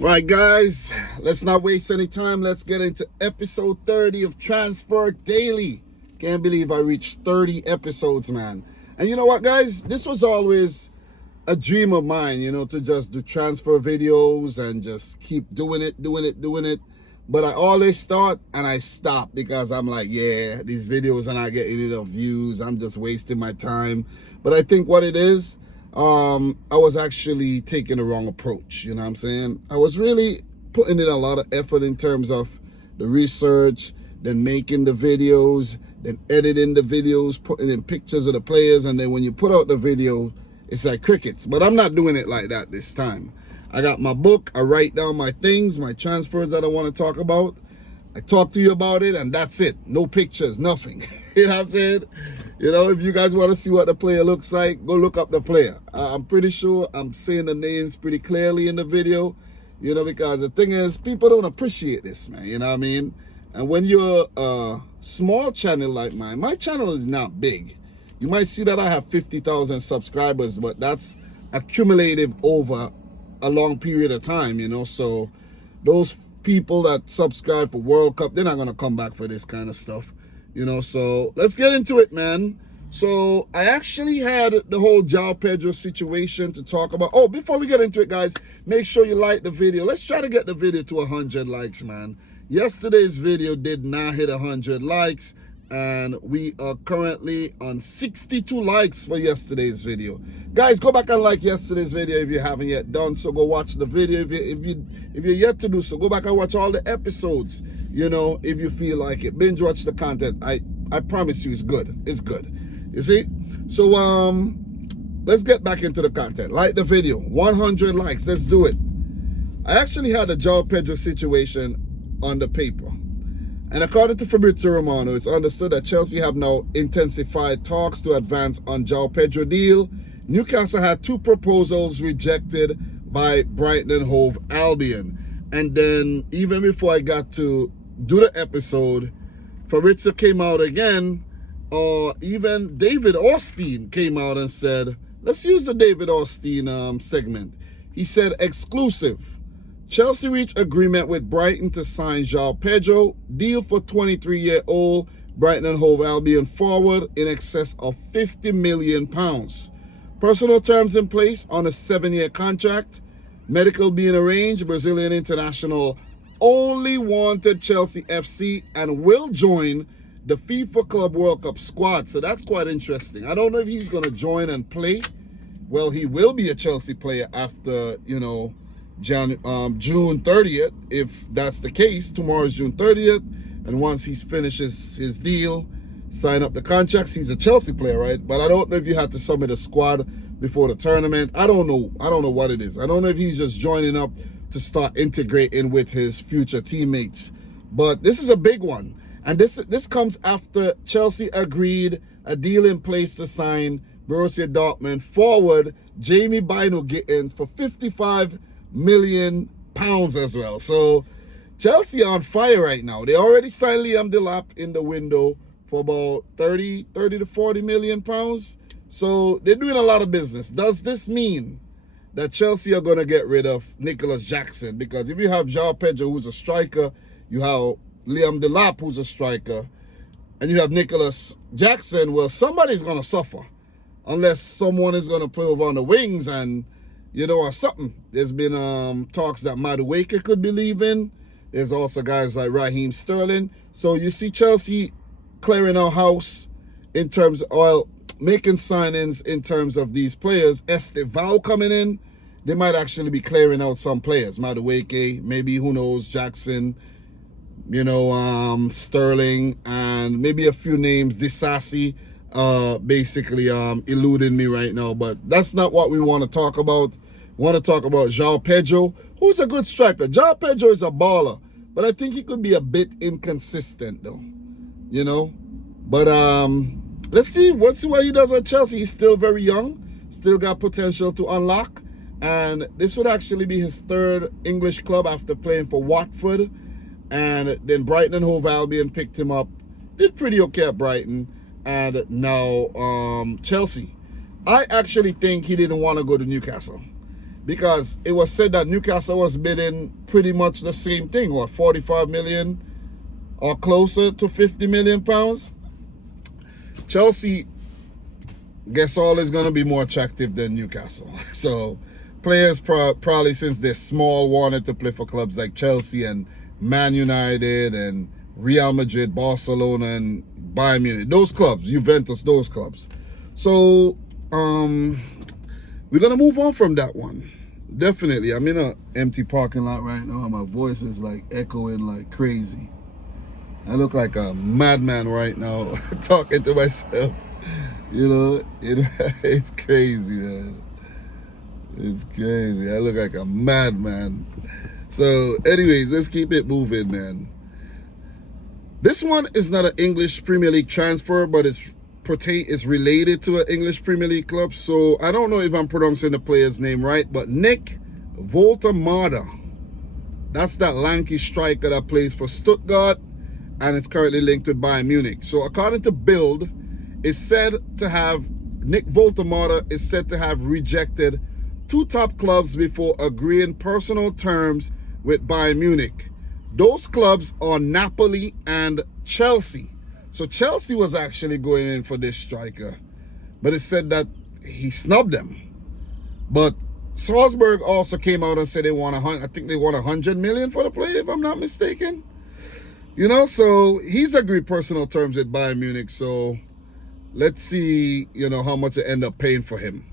Right, guys, let's not waste any time. Let's get into episode 30 of Transfer Daily. Can't believe I reached 30 episodes, man. And you know what, guys? This was always a dream of mine, to just do transfer videos and just keep doing it. But I always start and I stop because I'm like, yeah, these videos are not getting enough views. I'm just wasting my time. But I think what it is, I was actually taking the wrong approach. You know what I'm saying? I was really putting in a lot of effort in terms of the research, then making the videos, then editing the videos, putting in pictures of the players, and then when you put out the video, it's like crickets. But I'm not doing it like that this time. I got my book, I write down my things, my transfers that I want to talk about. I talk to you about it, and that's it. No pictures, nothing. You know what I'm saying? If you guys want to see what the player looks like, go look up the player. I'm pretty sure I'm saying the names pretty clearly in the video, because the thing is, people don't appreciate this, man, you know what I mean? And when you're a small channel like mine, my channel is not big. You might see that I have 50,000 subscribers, but that's accumulative over a long period of time, so those people that subscribe for World Cup, they're not going to come back for this kind of stuff, so let's get into it, man. So I actually had the whole Joao Pedro situation to talk about. Oh, before we get into it, guys, make sure you like the video. Let's try to get the video to 100 likes, man. Yesterday's video did not hit 100 likes, and we are currently on 62 likes for yesterday's video. Guys, go back and like yesterday's video if you haven't yet done so. Go watch the video if you're yet to do so. Go back and watch all the episodes, if you feel like it. Binge watch the content. I promise you it's good. It's good. You see? So let's get back into the content. Like the video. 100 likes. Let's do it. I actually had a Joao Pedro situation on the paper. And according to Fabrizio Romano, it's understood that Chelsea have now intensified talks to advance on Joao Pedro deal. Newcastle had 2 proposals rejected by Brighton and Hove Albion. And then even before I got to do the episode, Fabrizio came out again, or even David Ornstein came out and said, let's use the David Ornstein segment. He said, exclusive. Chelsea reached agreement with Brighton to sign Joao Pedro, deal for 23-year-old Brighton and Hove Albion forward in excess of £50 million. Personal terms in place on a 7-year contract. Medical being arranged. Brazilian international only wanted Chelsea FC and will join the FIFA Club World Cup squad. So that's quite interesting. I don't know if he's going to join and play. Well, he will be a Chelsea player after, June 30th, if that's the case. Tomorrow is June 30th, and once he finishes his deal, sign up the contracts, he's a Chelsea player, right? But I don't know if you had to submit a squad before the tournament. I don't know what it is. I don't know if he's just joining up to start integrating with his future teammates. But this is a big one, and this comes after Chelsea agreed a deal in place to sign Borussia Dortmund forward Jamie Bino Gittins for £55 million as well. So Chelsea on fire right now. They already signed Liam Delap in the window for about 30 to 40 million pounds. So they're doing a lot of business. Does this mean that Chelsea are going to get rid of Nicholas Jackson? Because if you have Joao Pedro, who's a striker, you have Liam Delap, who's a striker, and you have Nicholas Jackson, well, somebody's going to suffer unless someone is going to play over on the wings and or something. There's been talks that Madueke could be leaving. There's also guys like Raheem Sterling. So you see Chelsea clearing our house in terms of making signings in terms of these players. Esteval coming in. They might actually be clearing out some players. Madueke, maybe, who knows, Jackson, Sterling, and maybe a few names. Disasi basically eluding me right now, but that's not what we want to talk about. We want to talk about Joao Pedro, who's a good striker. Joao Pedro is a baller, but I think he could be a bit inconsistent though, but let's see what he does at Chelsea. He's still very young, still got potential to unlock, and this would actually be his 3rd English club after playing for Watford, and then Brighton and Hove Albion picked him up, did pretty okay at Brighton, and now Chelsea. I actually think he didn't want to go to Newcastle. because it was said that Newcastle was bidding pretty much the same thing, what, 45 million or closer to 50 million pounds. Chelsea, guess all is going to be more attractive than Newcastle. So players probably since they're small wanted to play for clubs like Chelsea and Man United and Real Madrid, Barcelona, and Bayern Munich. Those clubs, Juventus, those clubs. So we're going to move on from that one. Definitely. I'm in an empty parking lot right now. My voice is like echoing like crazy. I look like a madman right now talking to myself. You know, it's crazy, man. It's crazy. I look like a madman. So, anyways, let's keep it moving, man. This one is not an English Premier League transfer, but it's related to an English Premier League club. So, I don't know if I'm pronouncing the player's name right, but Nick Voltemada. That's that lanky striker that plays for Stuttgart and it's currently linked with Bayern Munich. So, according to Bild, Nick Voltemada is said to have rejected 2 top clubs before agreeing personal terms with Bayern Munich. Those clubs are Napoli and Chelsea. So Chelsea was actually going in for this striker, but it said that he snubbed them. But Salzburg also came out and said they want I think they want 100 million for the player, if I'm not mistaken. You know, so he's agreed personal terms with Bayern Munich. So let's see, you know, how much they end up paying for him.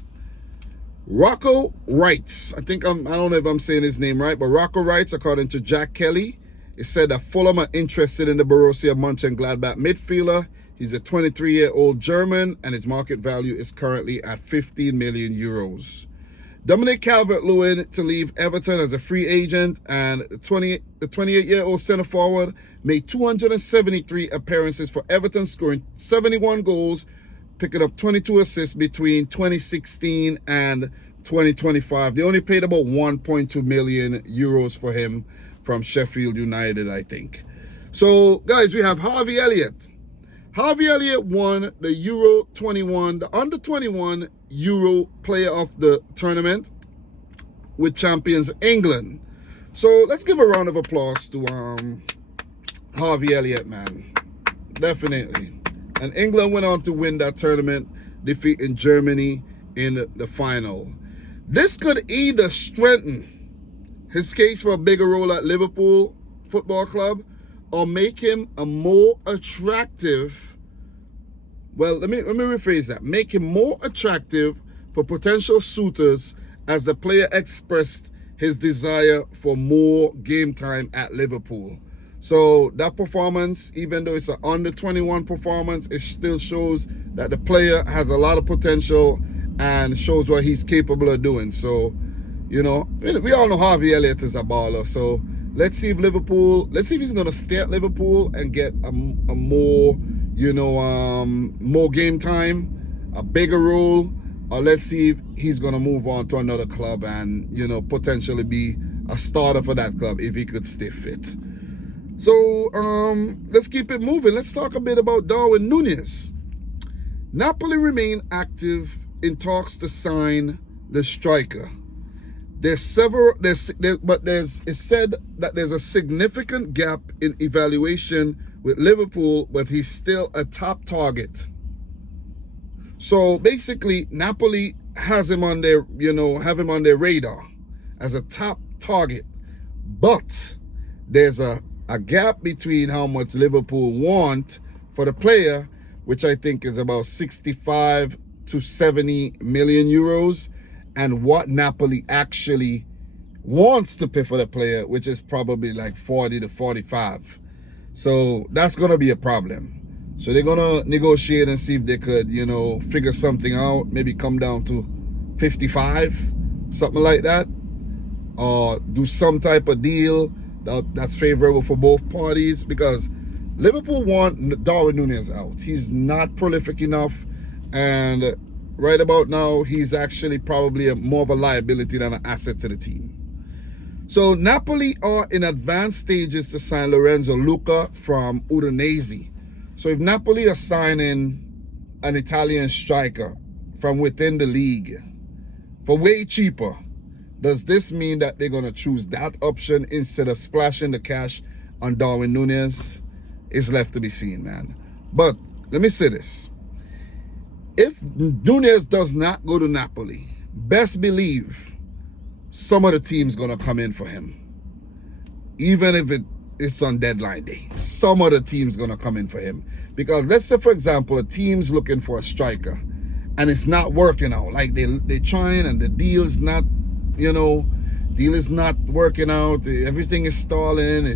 Rocco Wrights. I don't know if I'm saying his name right, but Rocco Wrights, according to Jack Kelly, it said that Fulham are interested in the Borussia Mönchengladbach midfielder. He's a 23-year-old German, and his market value is currently at 15 million euros. Dominic Calvert-Lewin to leave Everton as a free agent, and the 28-year-old centre-forward made 273 appearances for Everton, scoring 71 goals, picking up 22 assists between 2016 and 2025. They only paid about 1.2 million euros for him from Sheffield United, I think. So, guys, we have Harvey Elliott. Harvey Elliott won the Euro 21, the Under-21 Euro Player of the Tournament with champions England. So, let's give a round of applause to Harvey Elliott, man. Definitely. And England went on to win that tournament, defeating Germany in the final. This could either strengthen his case for a bigger role at Liverpool Football Club or make him a more attractive, well, let me rephrase that. Make him more attractive for potential suitors as the player expressed his desire for more game time at Liverpool. So that performance, even though it's an under-21 performance, it still shows that the player has a lot of potential and shows what he's capable of doing. So, you know, we all know Harvey Elliott is a baller. So let's see if he's going to stay at Liverpool and get a more, you know, more game time, a bigger role, or let's see if he's going to move on to another club and, you know, potentially be a starter for that club if he could stay fit. So let's keep it moving. Let's talk a bit about Darwin Nuñez. Napoli remain active in talks to sign the striker. It's said that there's a significant gap in evaluation with Liverpool, but he's still a top target. So basically, Napoli has him on their, have him on their radar as a top target, but there's a gap between how much Liverpool want for the player, which I think is about 65 to 70 million euros, and what Napoli actually wants to pay for the player, which is probably like 40 to 45. So that's going to be a problem. So they're going to negotiate and see if they could, figure something out, maybe come down to 55, something like that, or do some type of deal that's favorable for both parties, because Liverpool want Darwin Nuñez out. He's not prolific enough, and right about now, he's actually probably more of a liability than an asset to the team. So Napoli are in advanced stages to sign Lorenzo Luca from Udinese. So if Napoli are signing an Italian striker from within the league for way cheaper, Does this mean that they're going to choose that option instead of splashing the cash on Darwin Nuñez? It's left to be seen, man. But let me say this. If Nuñez does not go to Napoli, best believe some of the team's going to come in for him. Even if it's on deadline day, some of the team's going to come in for him. Because let's say, for example, a team's looking for a striker and it's not working out. Like they're trying and the deal is not, deal is not working out. Everything is stalling.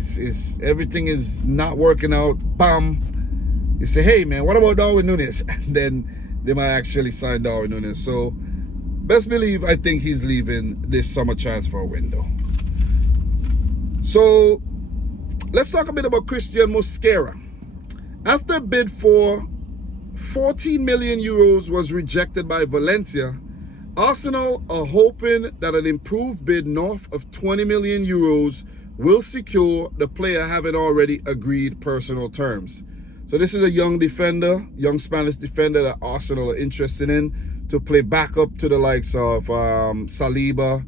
Everything is not working out. Bam. You say, hey, man, what about Darwin Nuñez? And then they might actually sign Darwin Nuñez. So best believe I think he's leaving this summer transfer window. So let's talk a bit about Christian Mosquera. After a bid for 14 million euros was rejected by Valencia, Arsenal are hoping that an improved bid north of 20 million euros will secure the player having already agreed personal terms. So this is a young Spanish defender that Arsenal are interested in to play backup to the likes of Saliba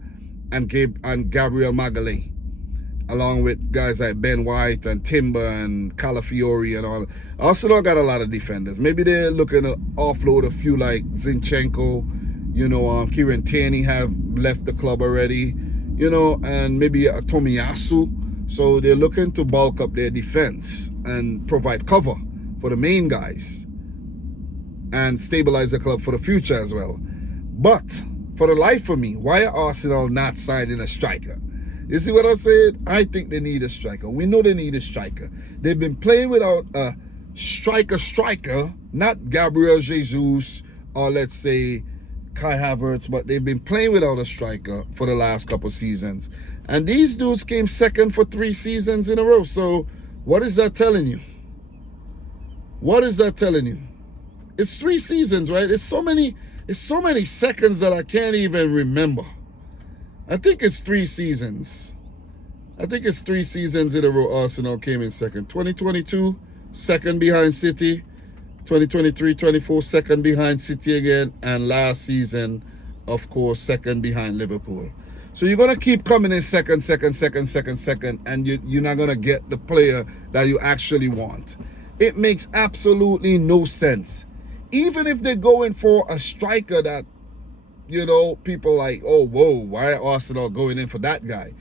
and Gabriel Magalhaes, along with guys like Ben White and Timber and Calafiori and all. Arsenal got a lot of defenders. Maybe they're looking to offload a few like Zinchenko, Kieran Tierney have left the club already, and maybe a Tomiyasu. So they're looking to bulk up their defense and provide cover for the main guys and stabilize the club for the future as well. But for the life of me, why are Arsenal not signing a striker? You see what I'm saying? I think they need a striker. We know they need a striker. They've been playing without a striker, not Gabriel Jesus or let's say Kai Havertz, but they've been playing without a striker for the last couple seasons. And these dudes came second for 3 seasons in a row. So what is that telling you? What is that telling you? It's 3 seasons, right? It's so many seconds that I can't even remember. I think it's 3 seasons. I think it's 3 seasons in a row Arsenal came in second. 2022, second behind City. 2023-24, second behind City again. And last season, of course, second behind Liverpool. So you're going to keep coming in second, and you're not going to get the player that you actually want. It makes absolutely no sense. Even if they're going for a striker that, people like, oh, whoa, why are Arsenal going in for that guy?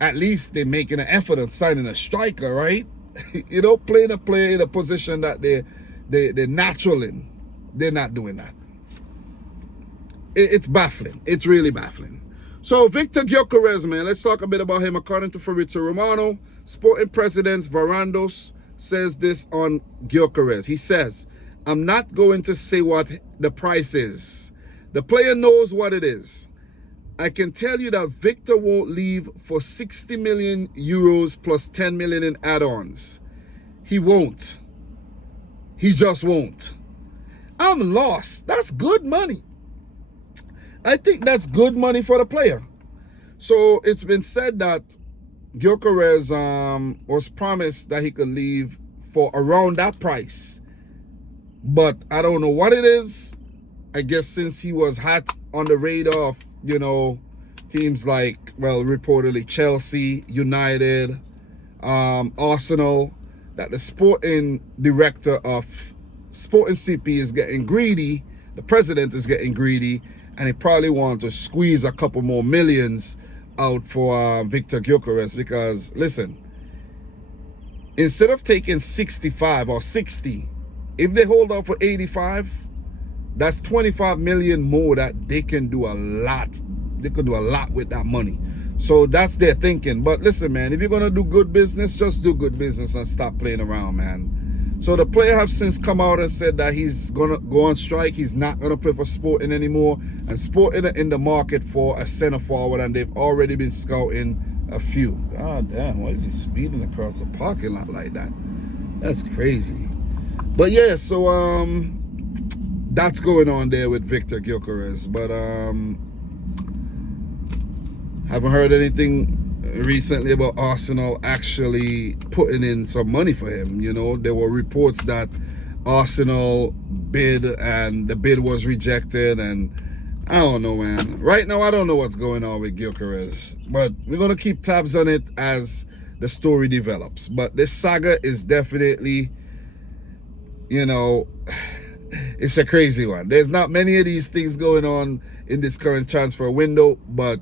At least they're making an effort of signing a striker, right? Playing a player in a position that they're natural in. They're not doing that. It's baffling. It's really baffling. So Victor Gyokeres, man, let's talk a bit about him. According to Fabrizio Romano, Sporting President Varandos says this on Gyokeres. He says, I'm not going to say what the price is. The player knows what it is. I can tell you that Victor won't leave for 60 million euros plus 10 million in add-ons. He won't. He just won't. I'm lost. That's good money. I think that's good money for the player. So it's been said that Gyokeres was promised that he could leave for around that price. But I don't know what it is. I guess since he was hot on the radar of, teams like, reportedly Chelsea, United, Arsenal, that the sporting director of Sporting CP is getting greedy, the president is getting greedy, and he probably wants to squeeze a couple more millions out for Victor Gyokeres because, listen, instead of taking 65 or 60, if they hold out for 85, that's 25 million more that they can do a lot. They could do a lot with that money. So that's their thinking. But listen, man, if you're going to do good business, just do good business and stop playing around, man. So the player have since come out and said that he's going to go on strike. He's not going to play for Sporting anymore. And Sporting are in the market for a center forward, and they've already been scouting a few. God damn, why is he speeding across the parking lot like that? That's crazy. But yeah, so that's going on there with Victor Gyokeres. But haven't heard anything recently about Arsenal actually putting in some money for him. There were reports that Arsenal bid and the bid was rejected, and I don't know, man. Right now, I don't know what's going on with Gyokeres, but we're going to keep tabs on it as the story develops. But this saga is definitely, you know, it's a crazy one. There's not many of these things going on in this current transfer window, but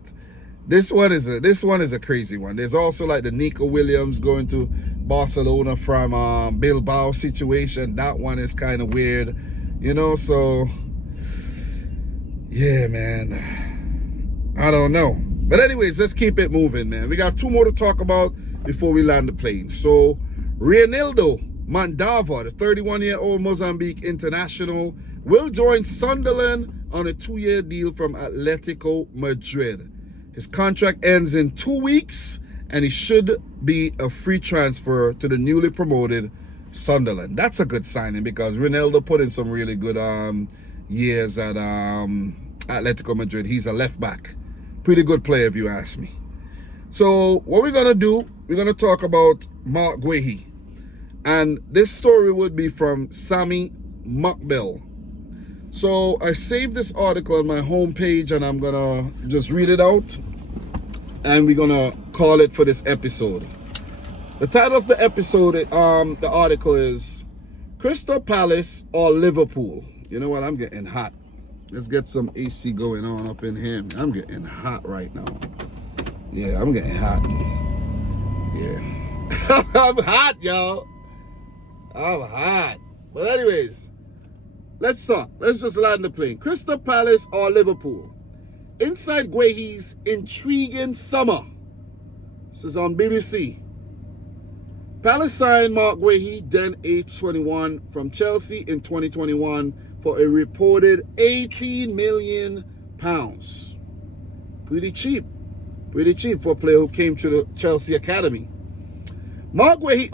this one is a crazy one. There's also like the Nico Williams going to Barcelona from Bilbao situation. That one is kind of weird, you know. So yeah, man, I don't know. But anyways, let's keep it moving, man. We got two more to talk about before we land the plane. So Reinildo Mandava, the 31-year-old Mozambique international, will join Sunderland on a 2-year deal from Atletico Madrid. His contract ends in 2 weeks, and he should be a free transfer to the newly promoted Sunderland. That's a good signing because Reinildo put in some really good years at Atletico Madrid. He's a left back. Pretty good player if you ask me. So what we're going to do, we're going to talk about Marc Guehi. And this story would be from Sammy Muckbell. So I saved this article on my homepage and I'm going to just read it out. And we're going to call it for this episode. The title of the episode, the article is Crystal Palace or Liverpool. You know what? I'm getting hot. Let's get some AC going on up in here. I'm getting hot right now. Yeah, I'm getting hot. Yeah. I'm hot, y'all. I'm hot. But anyways, let's start. Let's just land the plane. Crystal Palace or Liverpool? Inside Guehi's intriguing summer. This is on BBC. Palace signed Marc Guehi, then age 21, from Chelsea in 2021 for a reported £18 million. Pretty cheap. Pretty cheap for a player who came to the Chelsea Academy. Marc Guehi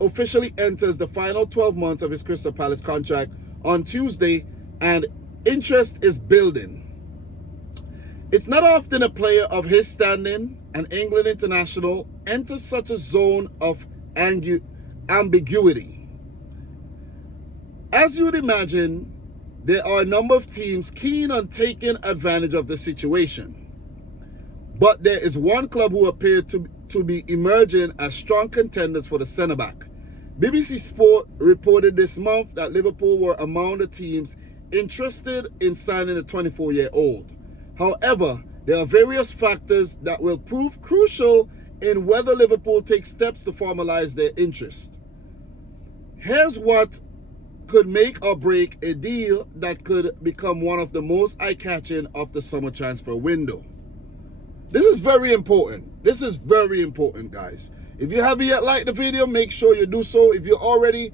officially enters the final 12 months of his Crystal Palace contract on Tuesday, and interest is building. It's not often a player of his standing, an England international, enters such a zone of ambiguity. As you would imagine, there are a number of teams keen on taking advantage of the situation. But there is one club who appeared to be emerging as strong contenders for the centre-back. BBC Sport reported this month that Liverpool were among the teams interested in signing the 24-year-old. However, there are various factors that will prove crucial in whether Liverpool takes steps to formalize their interest. Here's what could make or break a deal that could become one of the most eye-catching of the summer transfer window. This is very important. This is very important, guys. If you haven't yet liked the video, make sure you do so. If you're already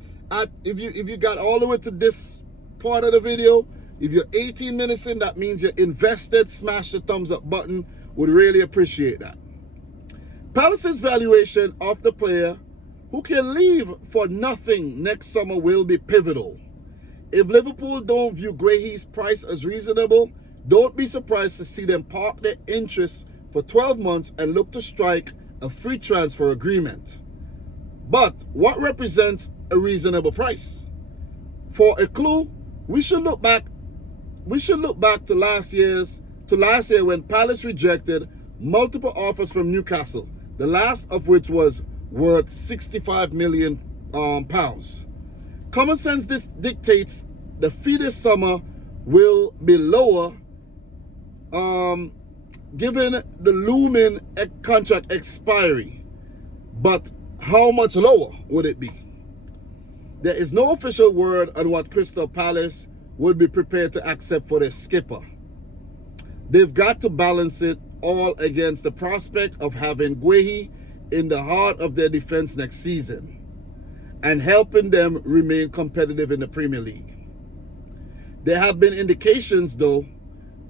if you got all the way to this part of the video, if you're 18 minutes in, that means you're invested. Smash the thumbs up button. Would really appreciate that. Palace's valuation of the player who can leave for nothing next summer will be pivotal. If Liverpool don't view Guehi's price as reasonable, don't be surprised to see them park their interest for 12 months and look to strike a free transfer agreement. But what represents a reasonable price? For a clue, we should look back to last year when Palace rejected multiple offers from Newcastle, the last of which was worth £65 million. Common sense dictates the fee this summer will be lower given the looming contract expiry. But how much lower would it be? There is no official word on what Crystal Palace would be prepared to accept for their skipper. They've got to balance it all against the prospect of having Guehi in the heart of their defense next season and helping them remain competitive in the Premier League. There have been indications, though,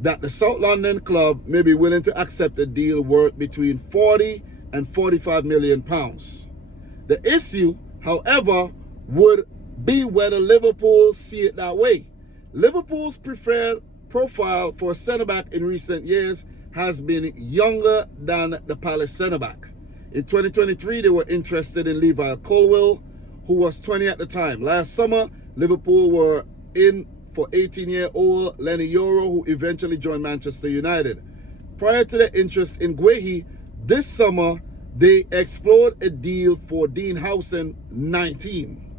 that the South London club may be willing to accept a deal worth between £40 and £45 million. The issue, however, would be whether Liverpool see it that way. Liverpool's preferred profile for a centre-back in recent years has been younger than the Palace centre-back. In 2023, they were interested in Levi Colwill, who was 20 at the time. Last summer, Liverpool were in for 18-year-old Lenny Yoro, who eventually joined Manchester United. Prior to their interest in Guehi, this summer they explored a deal for Dean Howson, 19.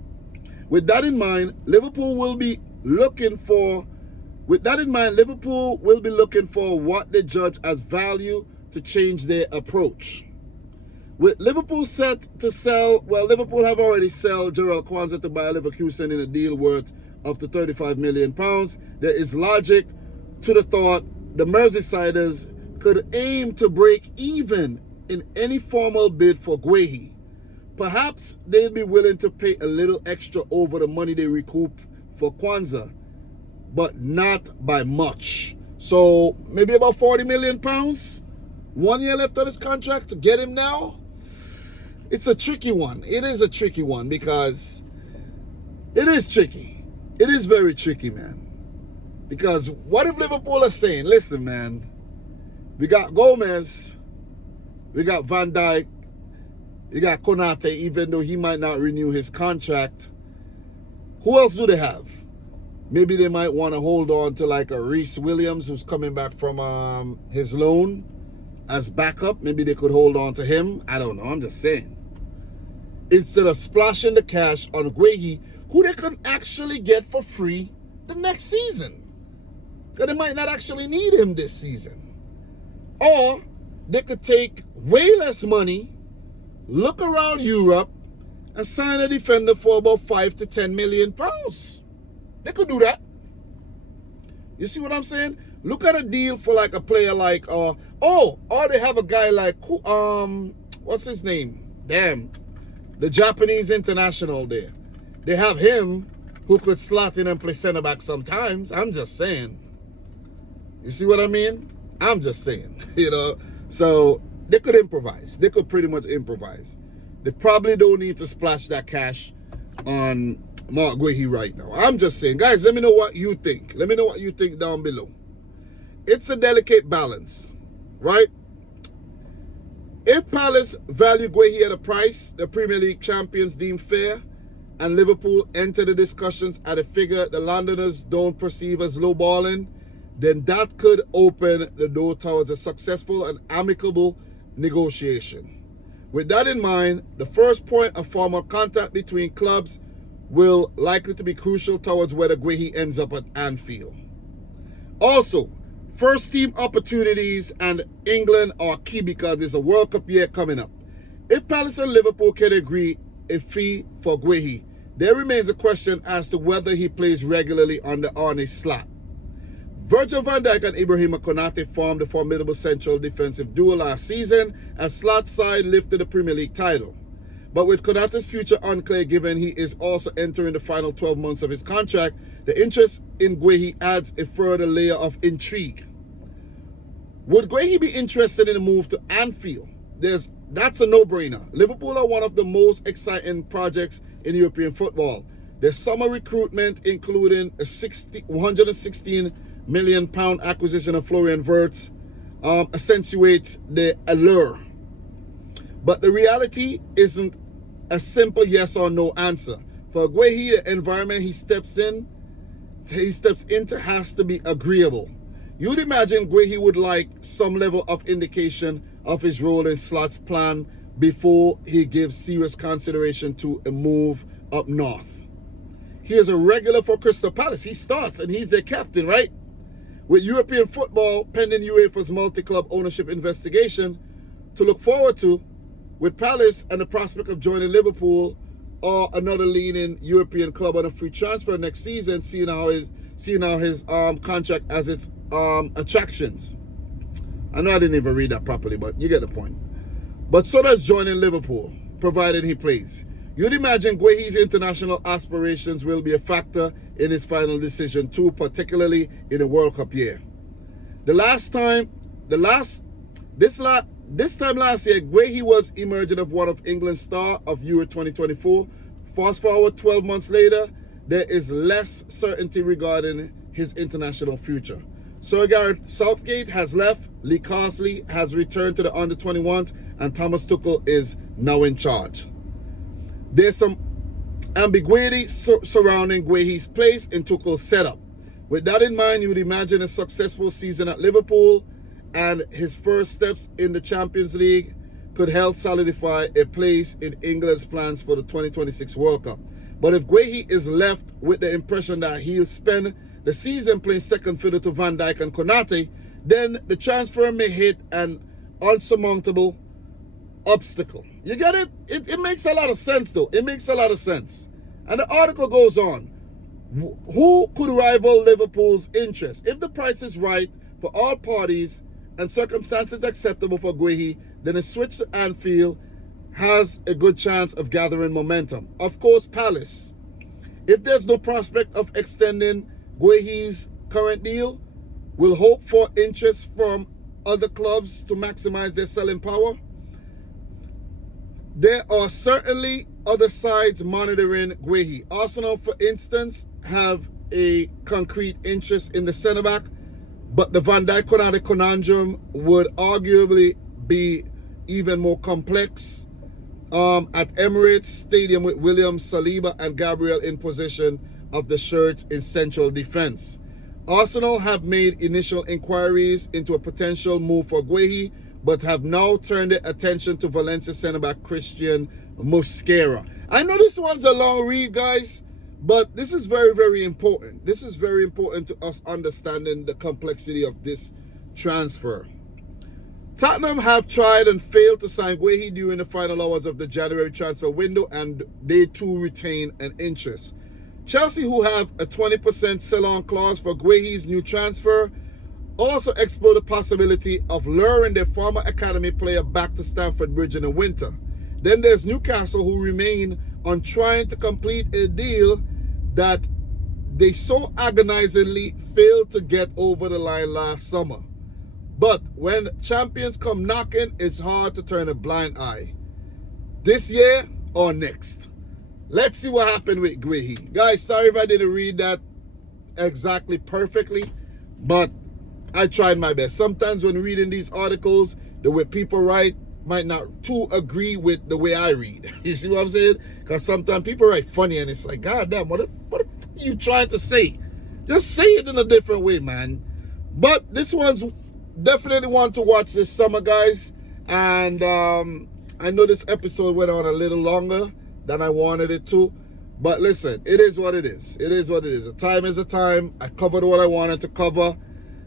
With that in mind, Liverpool will be looking for what they judge as value to change their approach. With Liverpool set to sell, Liverpool have already sold Jarell Quansah to Bayer Leverkusen in a deal worth up to £35 million. There is logic to the thought the Merseysiders could aim to break even in any formal bid for Guehi. Perhaps they'd be willing to pay a little extra over the money they recoup for Quansah, but not by much. So maybe about £40 million. 1 year left on his contract to get him now. It's a tricky one. It is a tricky one because it is tricky. It is very tricky, man. Because what if Liverpool are saying, listen, man, we got Gomez, we got Van Dijk, you got Konate, even though he might not renew his contract. Who else do they have? Maybe they might want to hold on to like a Reece Williams who's coming back from his loan as backup. Maybe they could hold on to him. I don't know. I'm just saying. Instead of splashing the cash on Guehi, who they can actually get for free the next season. Because they might not actually need him this season. Or they could take way less money, look around Europe, and sign a defender for about £5 to £10 million. They could do that. You see what I'm saying? Look at a deal for like a player like, or they have a guy like, what's his name? Damn. The Japanese international there. They have him who could slot in and play center back sometimes. I'm just saying. You see what I mean? I'm just saying, So they could improvise. They could pretty much improvise. They probably don't need to splash that cash on Marc Guehi right now. I'm just saying. Guys, let me know what you think. Let me know what you think down below. It's a delicate balance, right? If Palace value Guehi at a price the Premier League champions deem fair, and Liverpool enter the discussions at a figure the Londoners don't perceive as lowballing, then that could open the door towards a successful and amicable negotiation. With that in mind, the first point of formal contact between clubs will likely to be crucial towards whether Guehi ends up at Anfield. Also, first team opportunities and England are key because there's a World Cup year coming up. If Palace and Liverpool can agree a fee for Guehi, there remains a question as to whether he plays regularly under Arne's slot. Virgil van Dijk and Ibrahima Konate formed a formidable central defensive duo last season as slot side lifted the Premier League title. But with Konate's future unclear given he is also entering the final 12 months of his contract, the interest in Guehi adds a further layer of intrigue. Would Guehi be interested in a move to Anfield? That's a no-brainer. Liverpool are one of the most exciting projects in European football. Their summer recruitment, including a £116 million acquisition of Florian Wirtz, accentuates the allure. But the reality isn't a simple yes or no answer. For Guehi, the environment he steps into has to be agreeable. You'd imagine Guehi would like some level of indication of his role in Slot's plan before he gives serious consideration to a move up north. He is a regular for Crystal Palace. He starts and he's their captain, right? With European football pending UEFA's multi-club ownership investigation to look forward to, with Palace and the prospect of joining Liverpool or another leading European club on a free transfer next season, seeing how his contract has its attractions. I know I didn't even read that properly, but you get the point. But so does joining Liverpool, provided he plays. You'd imagine Guehi's international aspirations will be a factor in his final decision too, particularly in a World Cup year. This time last year, Guehi was emerging of one of England's star of Euro 2024. Fast forward 12 months later, there is less certainty regarding his international future. Sir Gareth Southgate has left, Lee Carsley has returned to the under-21s, and Thomas Tuchel is now in charge. There's some ambiguity surrounding Guehi's place in Tuchel's setup. With that in mind, you would imagine a successful season at Liverpool and his first steps in the Champions League could help solidify a place in England's plans for the 2026 World Cup. But if Guehi is left with the impression that he'll spend the season playing second fiddle to Van Dijk and Konate, then the transfer may hit an unsurmountable obstacle. You get it? It makes a lot of sense, though. It makes a lot of sense. And the article goes on. Who could rival Liverpool's interest? If the price is right for all parties and circumstances acceptable for Guehi, then a switch to Anfield has a good chance of gathering momentum. Of course, Palace. If there's no prospect of extending Guehi's current deal, will hope for interest from other clubs to maximize their selling power. There are certainly other sides monitoring Guehi. Arsenal, for instance, have a concrete interest in the centre-back, but the Van Dijk Konate conundrum would arguably be even more complex at Emirates Stadium with William Saliba and Gabriel in possession of the shirts in central defence. Arsenal have made initial inquiries into a potential move for Guehi, but have now turned their attention to Valencia centre-back Christian Mosquera. I know this one's a long read, guys, but this is very, very important. This is very important to us understanding the complexity of this transfer. Tottenham have tried and failed to sign Guehi during the final hours of the January transfer window, and they too retain an interest. Chelsea, who have a 20% sell-on clause for Guehi's new transfer, also explore the possibility of luring their former academy player back to Stamford Bridge in the winter. Then there's Newcastle, who remain on trying to complete a deal that they so agonizingly failed to get over the line last summer. But when champions come knocking, it's hard to turn a blind eye. This year or next. Let's see what happened with Guehi. Guys, sorry if I didn't read that exactly perfectly, but I tried my best. Sometimes when reading these articles, the way people write might not too agree with the way I read. You see what I'm saying? Because sometimes people write funny and it's like, God damn, what the fuck are you trying to say? Just say it in a different way, man. But this one's definitely one to watch this summer, guys. And I know this episode went on a little longer than I wanted it to. But listen, it is what it is. It is what it is. A time is a time. I covered what I wanted to cover.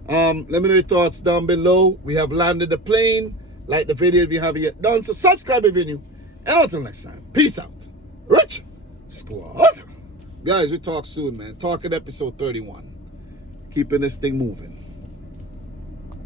Let me know your thoughts down below. We have landed the plane. Like the video if you haven't yet done. So subscribe if you're new. And until next time, peace out. Rich Squad. Guys, we talk soon, man. Talking episode 31. Keeping this thing moving.